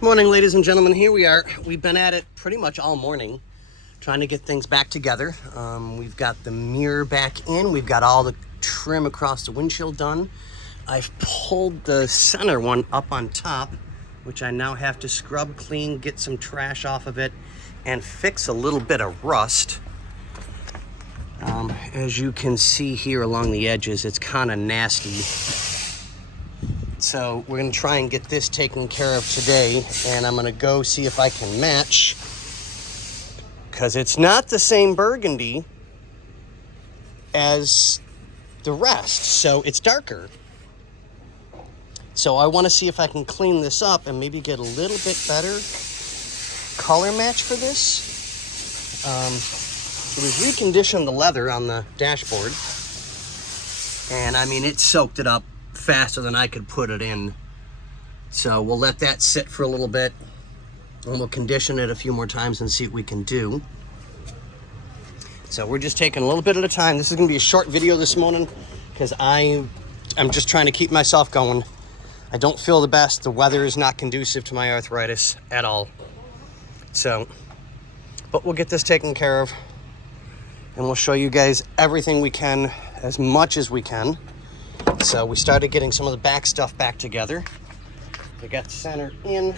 Morning, ladies and gentlemen. Here we are. We've been at it pretty much all morning trying to get things back together. We've got the mirror back in. We've got all the trim across the windshield done. I've pulled the center one up on top, which I now have to scrub clean, get some trash off of it, and fix a little bit of rust. As you can see here along the edges, it's kind of nasty. So we're gonna try and get this taken care of today, and I'm gonna go see if I can match, because it's not the same burgundy as the rest, so it's darker. So I want to see if I can clean this up and maybe get a little bit better color match for this. So we've reconditioned the leather on the dashboard, and I mean, it soaked it up faster than I could put it in. So we'll let that sit for a little bit, and we'll condition it a few more times and see what we can do. So we're just taking a little bit at a time. This is gonna be a short video this morning because I'm just trying to keep myself going. I don't feel the best. The weather is not conducive to my arthritis at all. So, but we'll get this taken care of, and we'll show you guys everything we can, as much as we can. So we started getting some of the back stuff back together. We got the center in,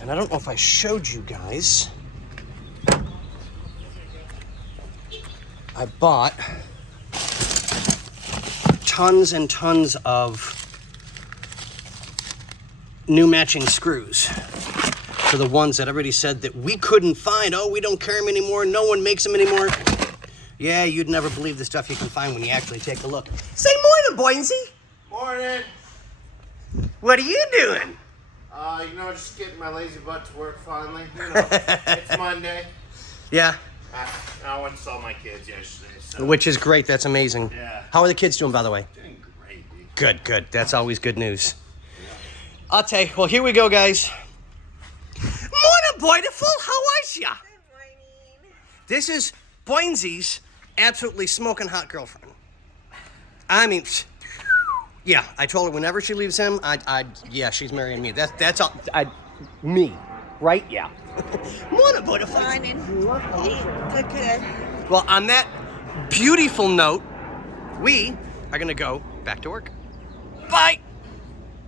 and I don't know if I showed you guys. I bought tons and tons of new matching screws for the ones that everybody said that we couldn't find. Oh, we don't carry them anymore. No one makes them anymore. Yeah, you'd never believe the stuff you can find when you actually take a look. Say morning, Boinsy. Morning. What are you doing? Just getting my lazy butt to work finally. It's Monday. Yeah. I went and saw my kids yesterday. So. Which is great. That's amazing. Yeah. How are the kids doing, by the way? Doing great, dude. Good, good. That's always good news. I'll tell you. Well, here we go, guys. Morning, beautiful. How was ya? Good morning. This is Boinsy's absolutely smoking hot girlfriend. I mean, yeah, I told her whenever she leaves him, yeah, she's marrying me. That's all, me, right? Yeah. Morning, beautiful. Morning. Good, good. Well, on that beautiful note, we are gonna go back to work. Bye.